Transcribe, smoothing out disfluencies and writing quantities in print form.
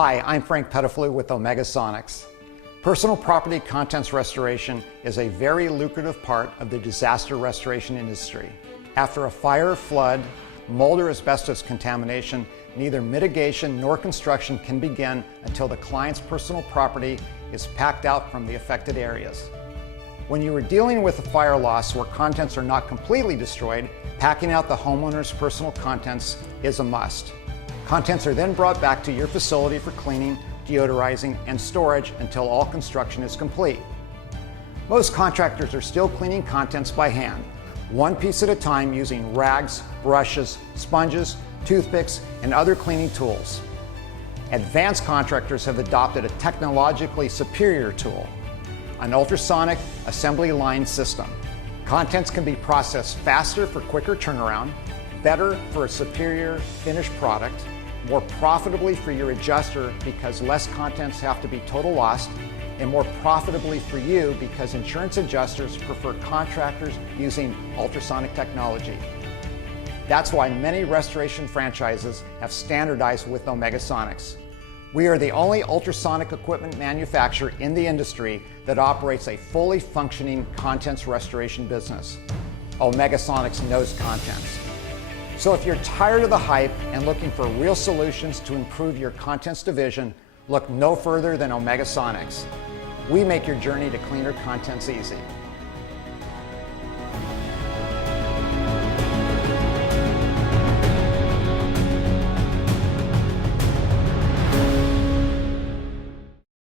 Hi, I'm Frank Pettiflew with Omegasonics. Personal property contents restoration is a very lucrative part of the disaster restoration industry. After a fire, flood, mold or asbestos contamination, neither mitigation nor construction can begin until the client's personal property is packed out from the affected areas. When you are dealing with a fire loss where contents are not completely destroyed, packing out the homeowner's personal contents is a must. Contents are then brought back to your facility for cleaning, deodorizing, and storage until all construction is complete. Most contractors are still cleaning contents by hand, one piece at a time using rags, brushes, sponges, toothpicks, and other cleaning tools. Advanced contractors have adopted a technologically superior tool, an ultrasonic assembly line system. Contents can be processed faster for quicker turnaround, better for a superior finished product, more profitably for your adjuster because less contents have to be total lost, and more profitably for you because insurance adjusters prefer contractors using ultrasonic technology. That's why many restoration franchises have standardized with Omegasonics. We are the only ultrasonic equipment manufacturer in the industry that operates a fully functioning contents restoration business. Omegasonics knows contents. So if you're tired of the hype and looking for real solutions to improve your contents division, look no further than Omegasonics. We make your journey to cleaner contents easy.